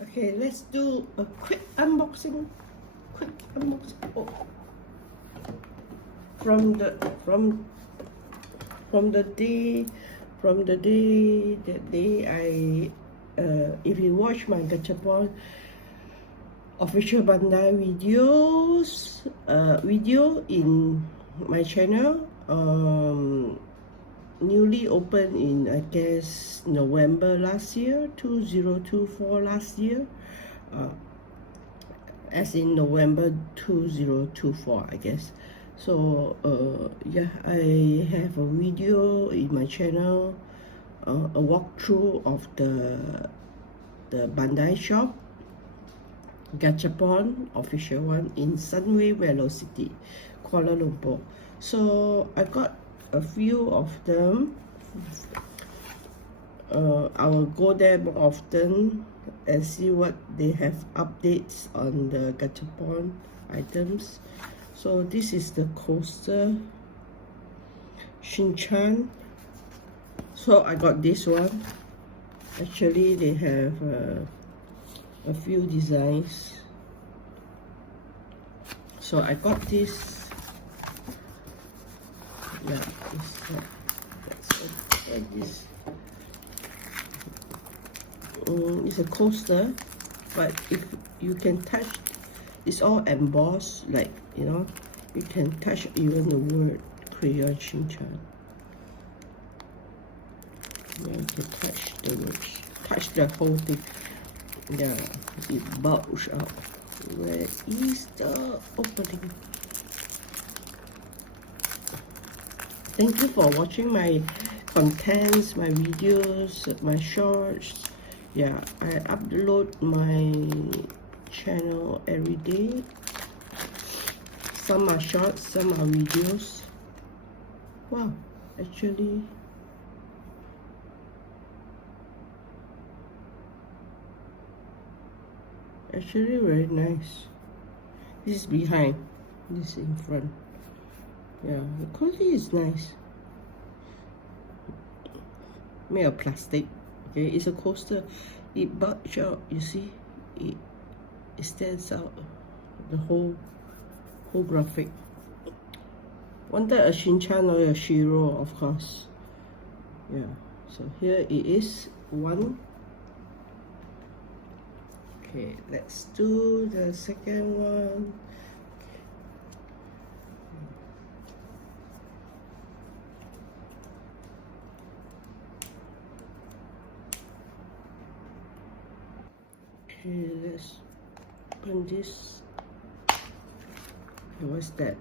Okay, let's do a quick unboxing. Oh, from the day that day I if you watch my Gachapon official Bandai videos video in my channel, newly opened in I guess November last year, 2024 last year, as in November 2024 I guess. So yeah, I have a video in my channel, a walkthrough of the Bandai shop, Gachapon official one in Sunway Velocity, Kuala Lumpur. So I got a few of them. I will go there more often and see what they have updates on the Gachapon items. So this is the coaster Shinchan. So I got this one. Actually they have a few designs. So I got this. Yeah, this. It's a coaster, but if you can touch, it's all embossed, like, you know, you can touch even the word Crayon Shinchan. Yeah, you can touch the words, touch the whole thing. Yeah, it bulges out. Where is the opening? Thank you for watching my contents, my videos, my shorts. Yeah, I upload my channel every day. Some are shorts, some are videos. Wow, actually very nice. This is behind, this is in front. Yeah, the quality is nice. Made of plastic. Okay, it's a coaster. It bulges out, you see, it stands out, the whole graphic. Wanted a Shinchan or a Shiro, of course. Yeah, so here it is, one. Okay, let's do the second one. Okay, let's open this. What's that?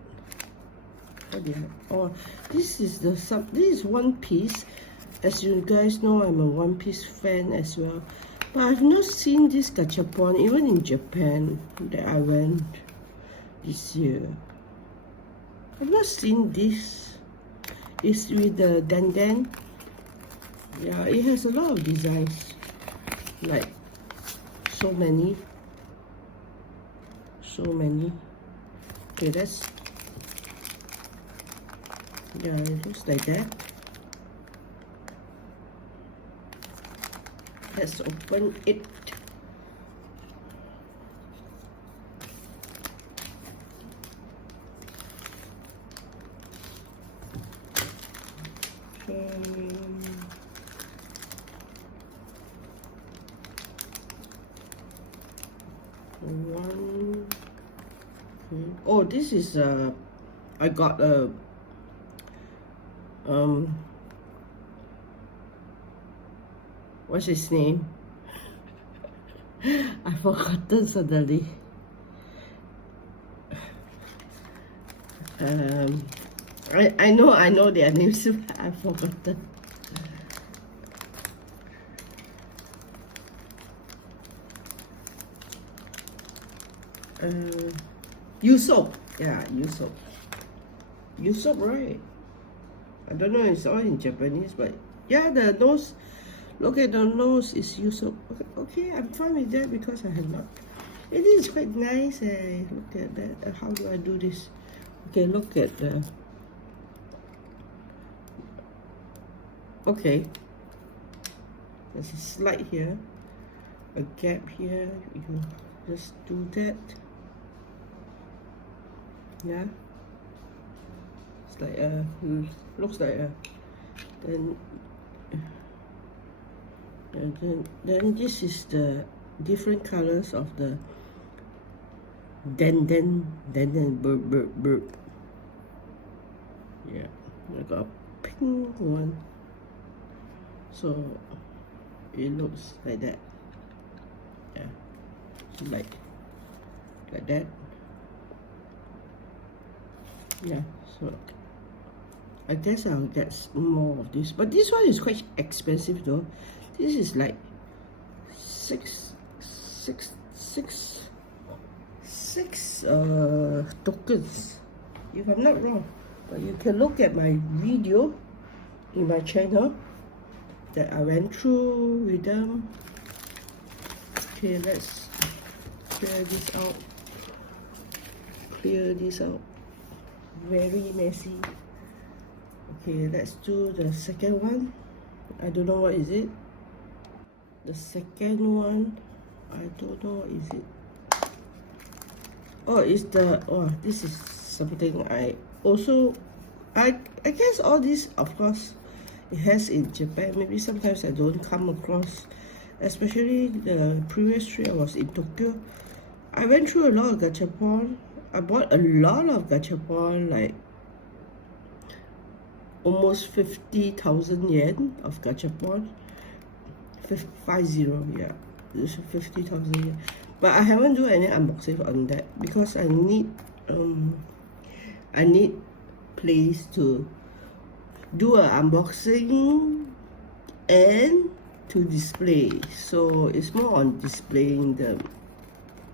What do you have? Oh, this is this is One Piece. As you guys know, I'm a One Piece fan as well. But I've not seen this Gachapon even in Japan that I went this year. I've not seen this. It's with the Dan. Yeah, it has a lot of designs, like so many. Okay, that's, yeah, it looks like that. Let's open it. One. Oh, this is I got a what's his name? I forgotten suddenly. I know their names, but I forgotten. Usopp. Yeah, Usopp. Usopp, right? I don't know, it's all in Japanese, but yeah, the nose, look at the nose, is Usopp. Okay, I'm fine with that because I have not. It is quite nice. Look at that. How do I do this? Okay, look at the. Okay, there's a slide here. a gap here, you just do that. Yeah, it's like a, looks like a, then then this is the different colors of the then burp. Yeah, I got a pink one, so it looks like that. Yeah, so like that. Yeah, so I guess I'll get more of this, but this one is quite expensive though. This is like six tokens, if I'm not wrong. But you can look at my video in my channel that I went through with them. Okay, let's clear this out. Clear this out. Very messy. Okay, let's do the second one. I don't know what is it. The second one, I don't know what is it. Oh, it's the, oh, this is something I also, I guess all this, of course, it has in Japan. Maybe sometimes I don't come across, especially the previous trip I was in Tokyo. I went through a lot of Gachapon. I bought a lot of Gachapon, like almost 50,000 yen of Gachapon. 50, yeah, it's 50,000 yen. But I haven't do any unboxing on that because I need place to do an unboxing and to display. So it's more on displaying them.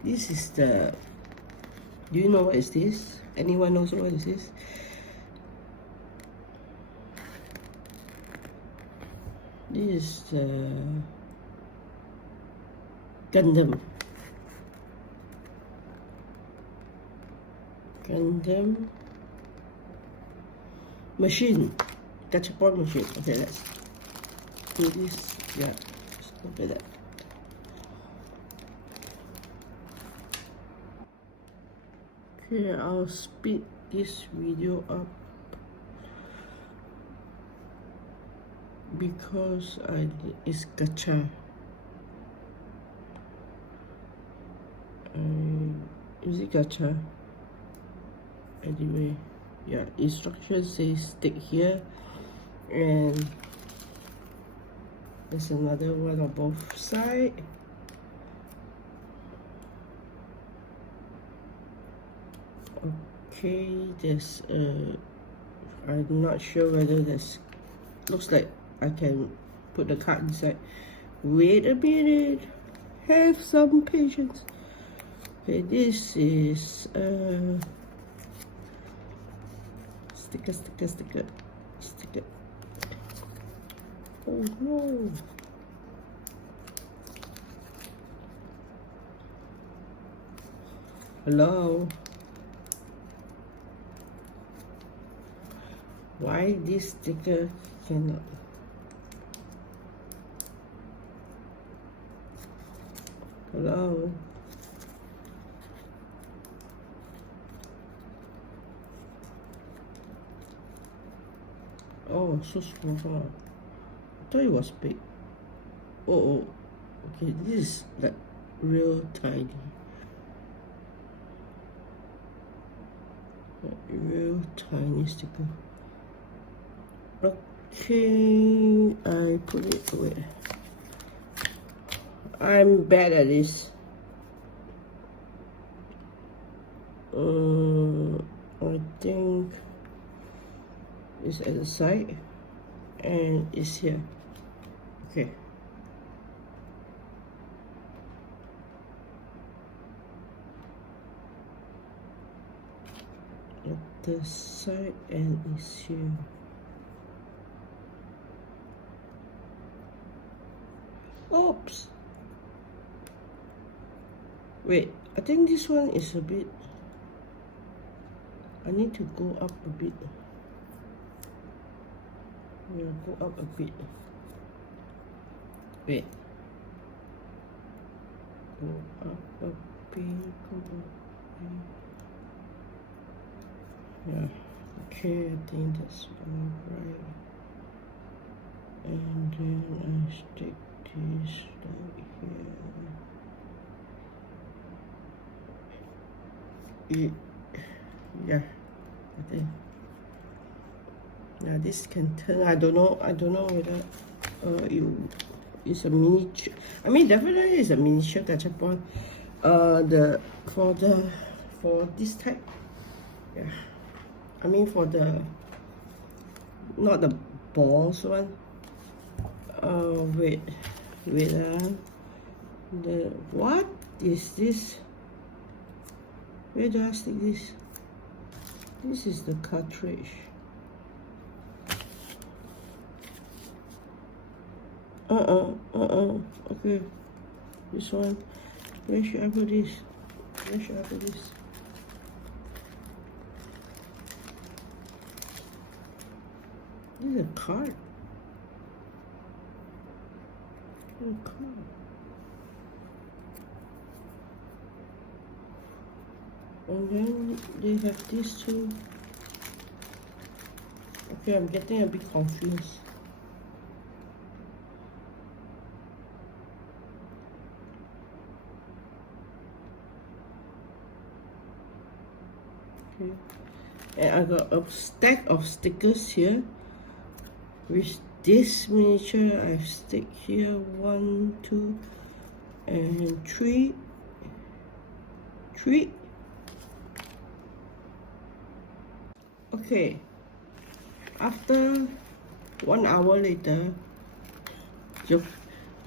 This is the, do you know what is this? Anyone knows what is this? This is the Gundam machine, Gachapon machine. Okay, let's do this. Yeah, just look at that. Okay, I'll speed this video up because it's gacha. Is it gacha? Anyway, yeah, instructions says stick here, and there's another one on both sides. Okay, there's I'm not sure whether there's, looks like I can put the card inside. Wait a minute, have some patience. Okay, this is sticker. Oh no. Hello. Why this sticker cannot? Hello. Oh, so small. I thought it was big. Oh, okay, this is like real tiny. Real tiny sticker. Okay, I put it away. I'm bad at this. I think it's at the side and it's here. Okay. At the side and it's here. Oops. Wait, I think this one is a bit, I need to go up a bit. Yeah, go up a bit. Wait. Go up a bit, go up a bit. Yeah, okay, I think that's all right. And then I stick this right here. Yeah, I think. Yeah, this can turn. I don't know whether it's a miniature. I mean, definitely it's a miniature gachapon. For this type. Yeah. I mean for the not the balls one. Wait. What is this? Where do I stick this? This is the cartridge. Okay. This one. Where should I put this? This is a card. And then they have these two. Okay, I'm getting a bit confused. Okay. And I got a stack of stickers here. With this miniature, I've stick here 1, 2, and 3. Okay, after 1 hour later,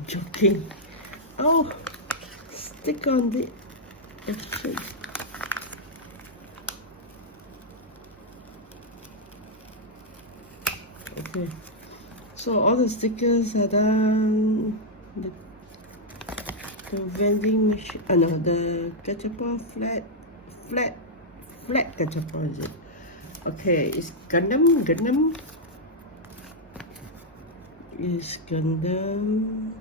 joking. Oh, stick on the action. Okay, so all the stickers are done. The vending machine, no, the Gachapon flat Gachapon is it? Okay, it's Gundam. It's Gundam.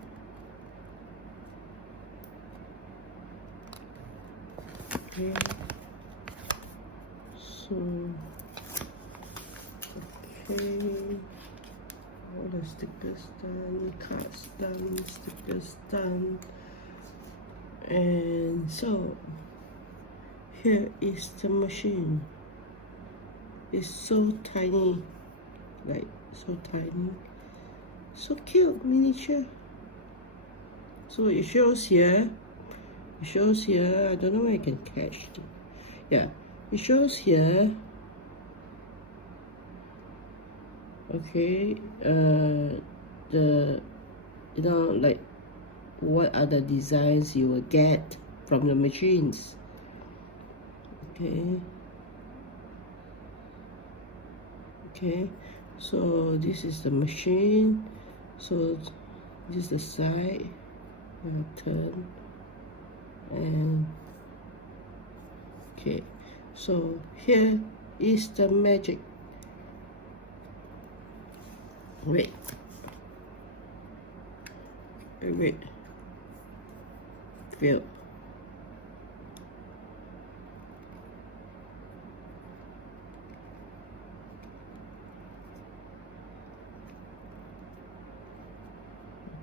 Okay, so okay. All the stickers done, cards done, stickers done. And so here is the machine. It's so tiny, like so tiny, so cute, miniature. So it shows here, I don't know where I can catch it. Yeah, it shows here. Okay, like what are the designs you will get from the machines. Okay, so this is the machine. So this is the side. Turn and okay. So here is the magic. Wait. Feel.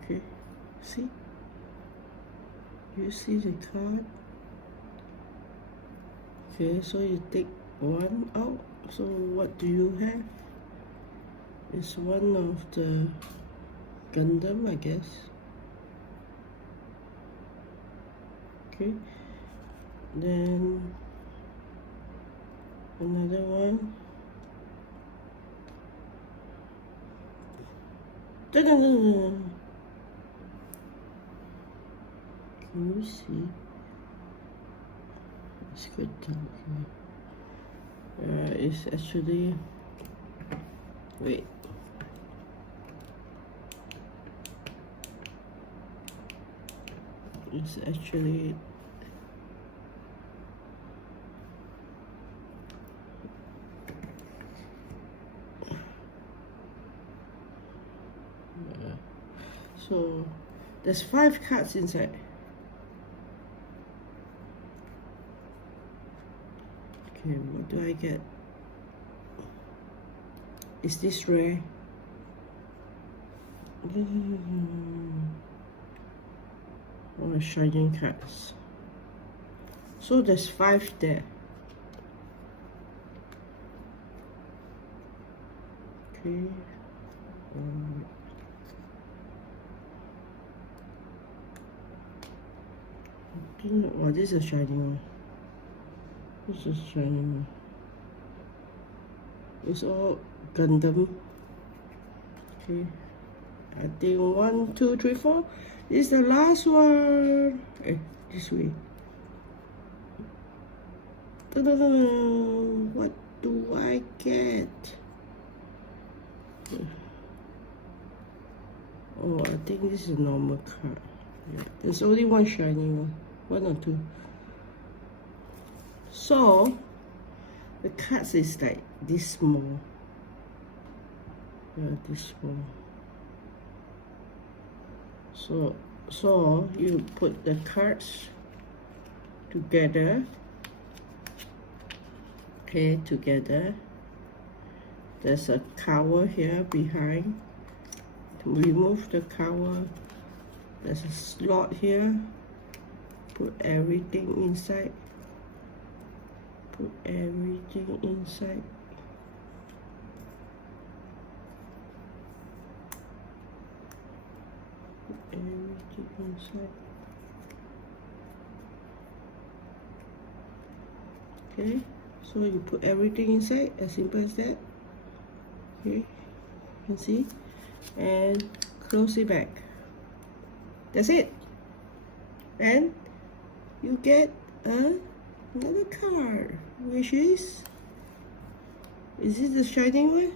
Okay, see? You see the card? Okay, so you take one out. So what do you have? It's one of the Gundam, I guess. Okay, then another one. Can you see? It's good. It's actually, wait. It's actually so there's 5 cards inside. Okay, what do I get? Is this rare? Oh, shining cards. So there's 5 there. Okay. Oh, this is a shiny one. This is shiny one. It's all Gundam. Okay. I think 1, 2, 3, 4. This is the last one. This way. What do I get? Oh, I think this is a normal card. Yeah. There's only one shiny one. 1 or 2. So the cards is like this small. Yeah, this small. So you put the cards together. Okay, together. There's a cover here behind. To remove the cover, there's a slot here. Put everything inside. Put everything inside. Put everything inside. Okay, so you put everything inside, as simple as that. Okay, you can see, and close it back. That's it. And you get another card, which is it the shining one?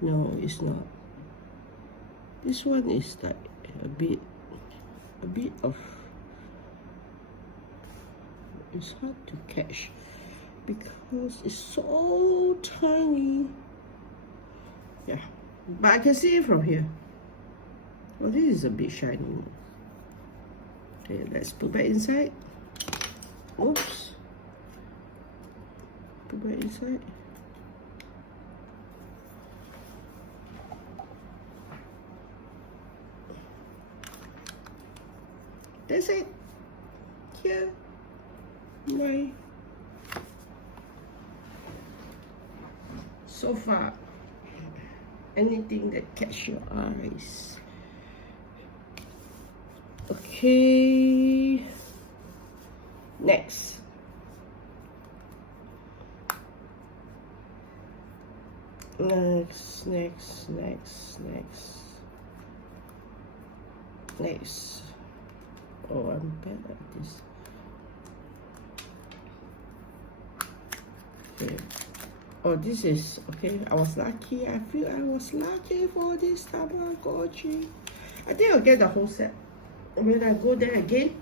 No, it's not. This one is like a bit of, it's hard to catch because it's so tiny. Yeah, but I can see it from here. Oh, this is a bit shiny. Okay, let's put back inside. Oops. Put back inside. That's it. Here. My so far, anything that catch your eyes. Okay, next. Next. Oh, I'm bad at this. Okay. Oh, this is okay. I was lucky. I feel I was lucky for this Tamagotchi. I think I'll get the whole set. When I go there again,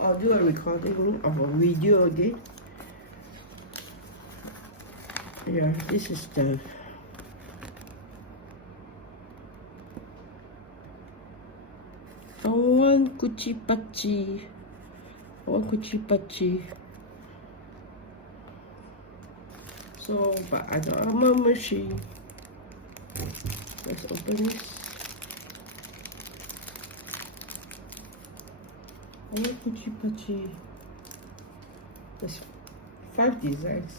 I'll do a recording of a video again. Yeah, this is the one Gachapon. So, but I don't have my machine. Let's open this. Gachapon. There's 5 designs.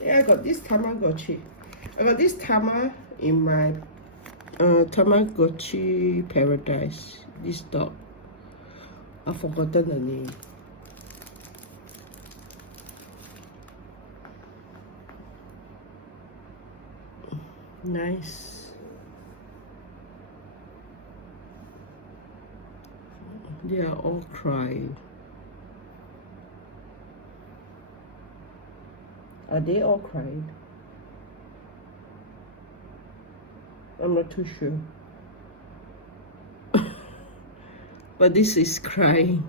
Yeah, I got this Tamagotchi. I got this Tama in my Tamagotchi paradise. This dog. I've forgotten the name. Nice. They are all crying. Are they all crying? I'm not too sure. But this is crying.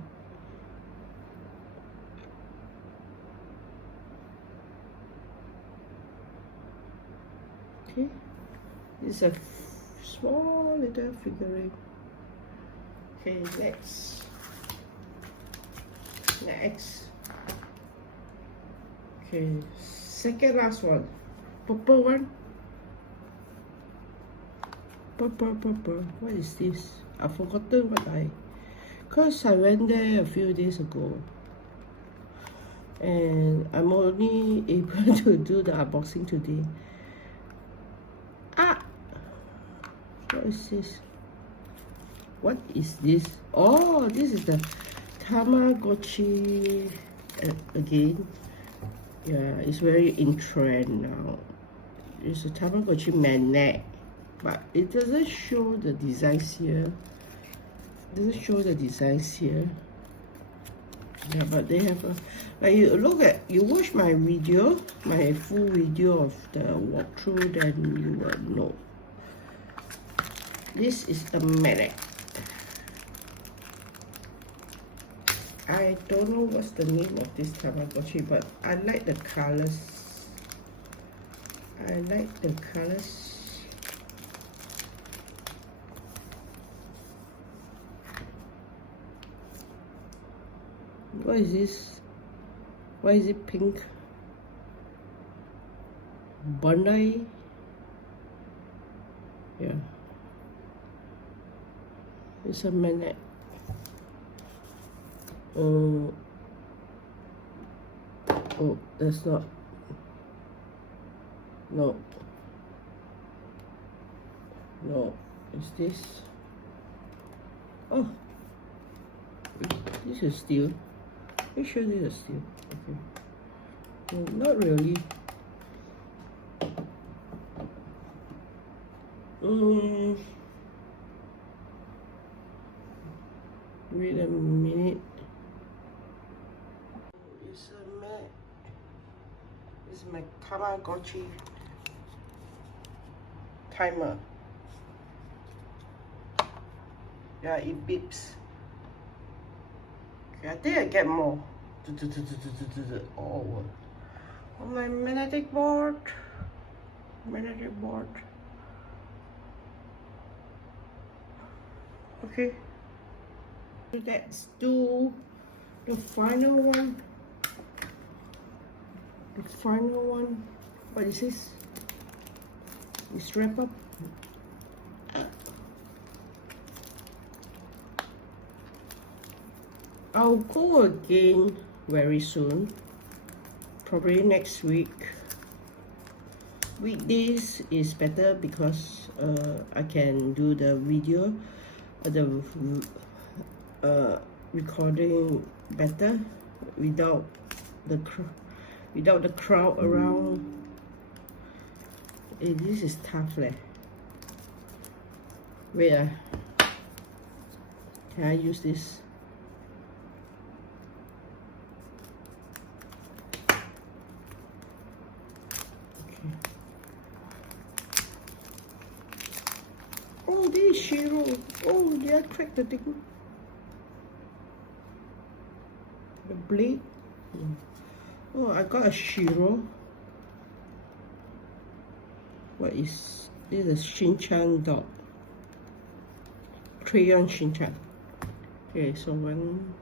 Okay, this is a small little figurine. Okay, next. Okay, second last one. Purple one. Purple. What is this? I've forgotten what because I went there a few days ago. And I'm only able to do the unboxing today. Ah! What is this? What is this? Oh, this is the Tamagotchi again. Yeah, it's very in trend now. It's a Tamagotchi magnet, but it doesn't show the designs here. Yeah, but they have a, like, you watch my video, my full video of the walkthrough, then you will know. This is the magnet. I don't know what's the name of this Tamagotchi, but I like the colors. What is this? Why is it pink? Bandai? Yeah. It's a magnet. Oh, that's not. No. Is this? Oh, this is steel. Are you sure this is steel? Okay. No, not really. Wait a minute. It's my Tamagotchi timer. Yeah, it beeps. Okay, I think I get more. Oh, on my magnetic board. Okay. Let's do the final one. What is this? It's wrap up. I'll go again very soon, probably next week. Weekdays is better because I can do the video, the recording better without the crowd around. Hey, this is tough leh. Wait, can I use this? Okay. Oh, this is Shiro. Oh, did I crack the thing? The blade? Oh, I got a Shiro. What is this? Is a Shin-chan dog. Crayon Shin-chan. Okay, so one.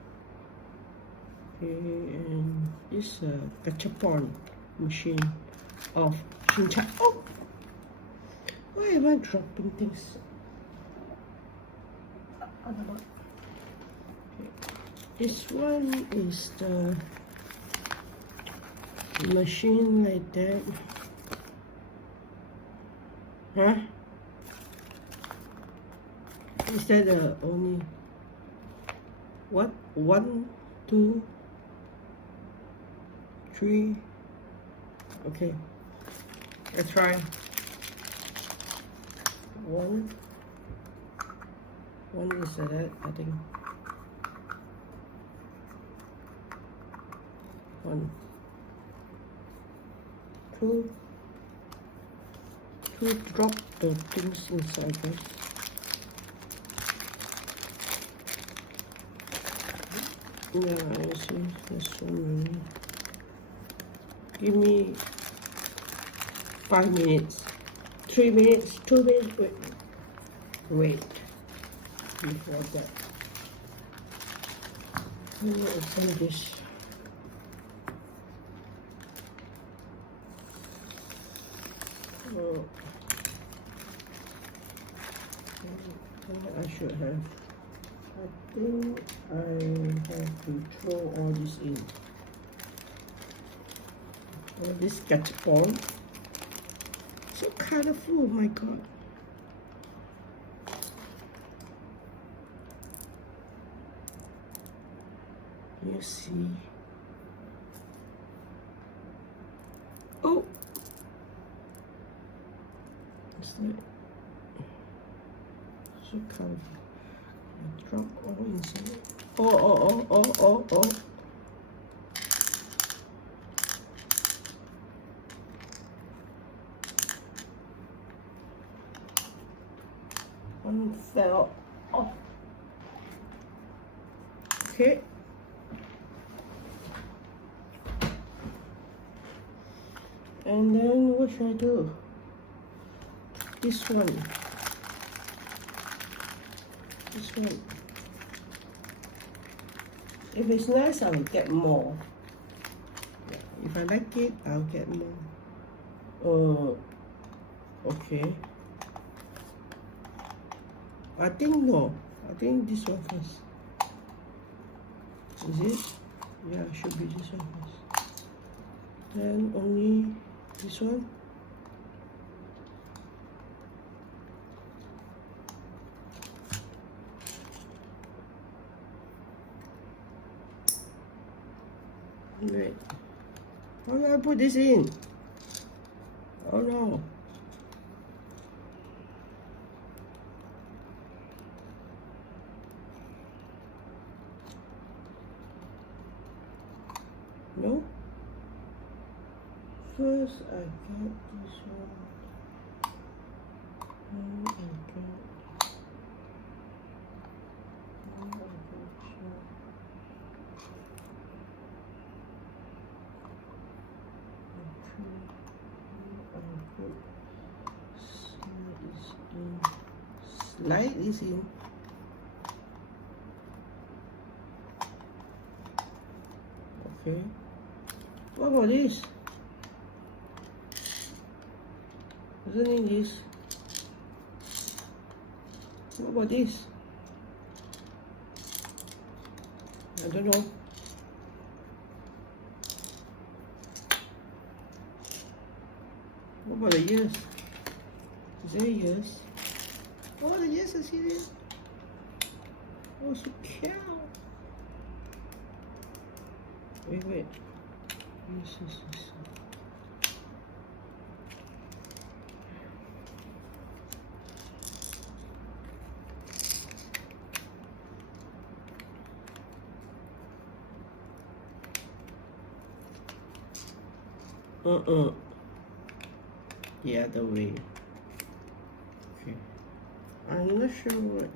Okay, and this Gachapon machine of Shin-chan. Oh! Why am I dropping things? Okay. This one is the machine like that. Huh? Is that the only what? 1, 2, 3. Okay, let's try. One is that, I think. 1, 2. To drop the things inside this. Yeah, I see. There's so many. Give me 5 minutes. 3 minutes. 2 minutes. Wait. Before that. Let me open this. think I have to throw all this in. All this Gachapon. So colorful, my god. You see. Oh! It's like so colorful. I drop all inside. Oh. One fell off. Okay. And then what should I do? This one. This one. If it's nice, I'll get more. If I like it, I'll get more. Okay. I think no. I think this one first. Is it? Yeah, it should be this one first. Then only this one. Wait. How do I put this in? Oh no. No? First I get this one. Then I get slide is in. Okay. What about this? Isn't it this? What about this? I don't know. What about the ears? Is there ears? Oh, the ears are here. Oh, so cute. Wait. Yes. The other way. Okay. I'm not sure what.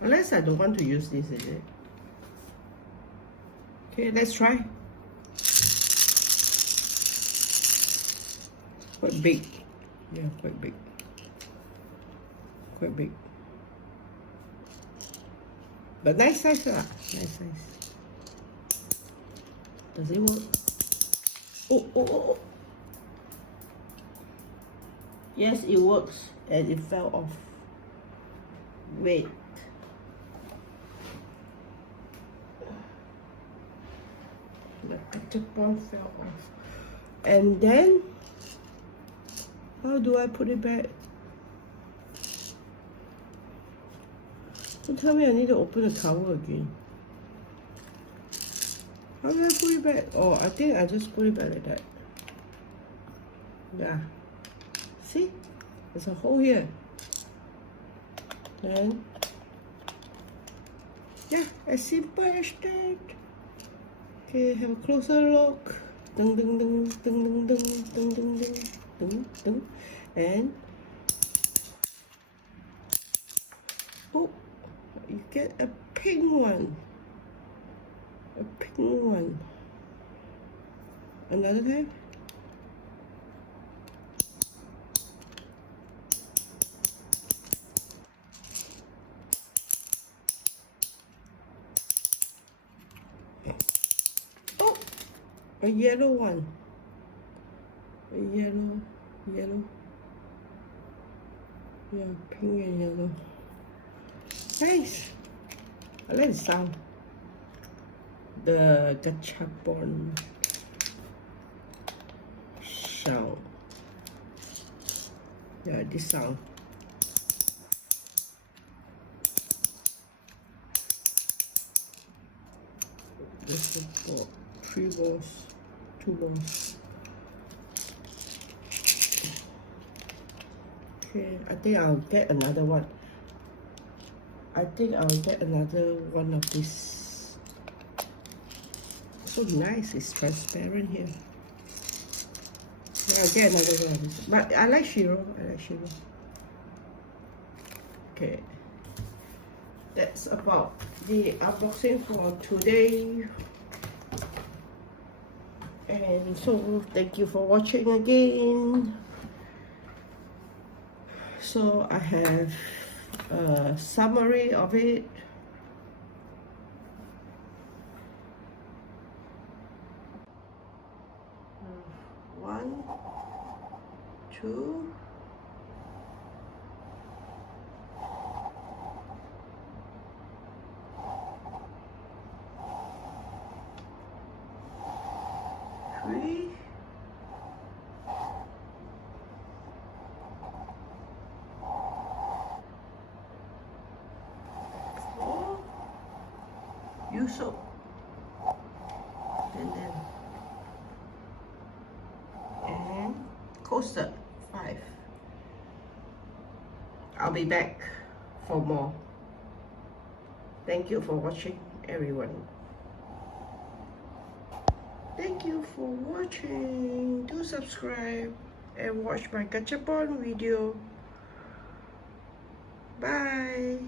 Unless I don't want to use this, is it? Okay, let's try. Quite big. Yeah, quite big. Quite big. But nice size lah. Nice size. Does it work? Oh. Yes, it works. And it fell off. Wait. The Gachapon fell off. And then, how do I put it back? Don't tell me I need to open the cover again. How do I put it back? Oh, I think I just put it back like that. Yeah. See? There's a hole here. Then, yeah, as simple as that. Okay, have a closer look. Ding. And oh, you get a pink one. A pink one. Another time. Oh, a yellow one. A yellow. Yeah, pink and yellow. Nice. I like the sound. The Gachapon sound. Yeah, this sound. There's a ball, 3 balls, 2 balls. Okay, I think I'll get another one. I think I'll get another one of this. So nice, it's transparent here. So I'll get another one of this. But I like Shiro. Okay. That's about the unboxing for today. And so thank you for watching again. So I have a summary of it. One, two, three, four, Yuso, and coaster, 5. I'll be back for more. Thank you for watching, everyone. Thank you for watching. Do subscribe and watch my Gachapon video. Bye.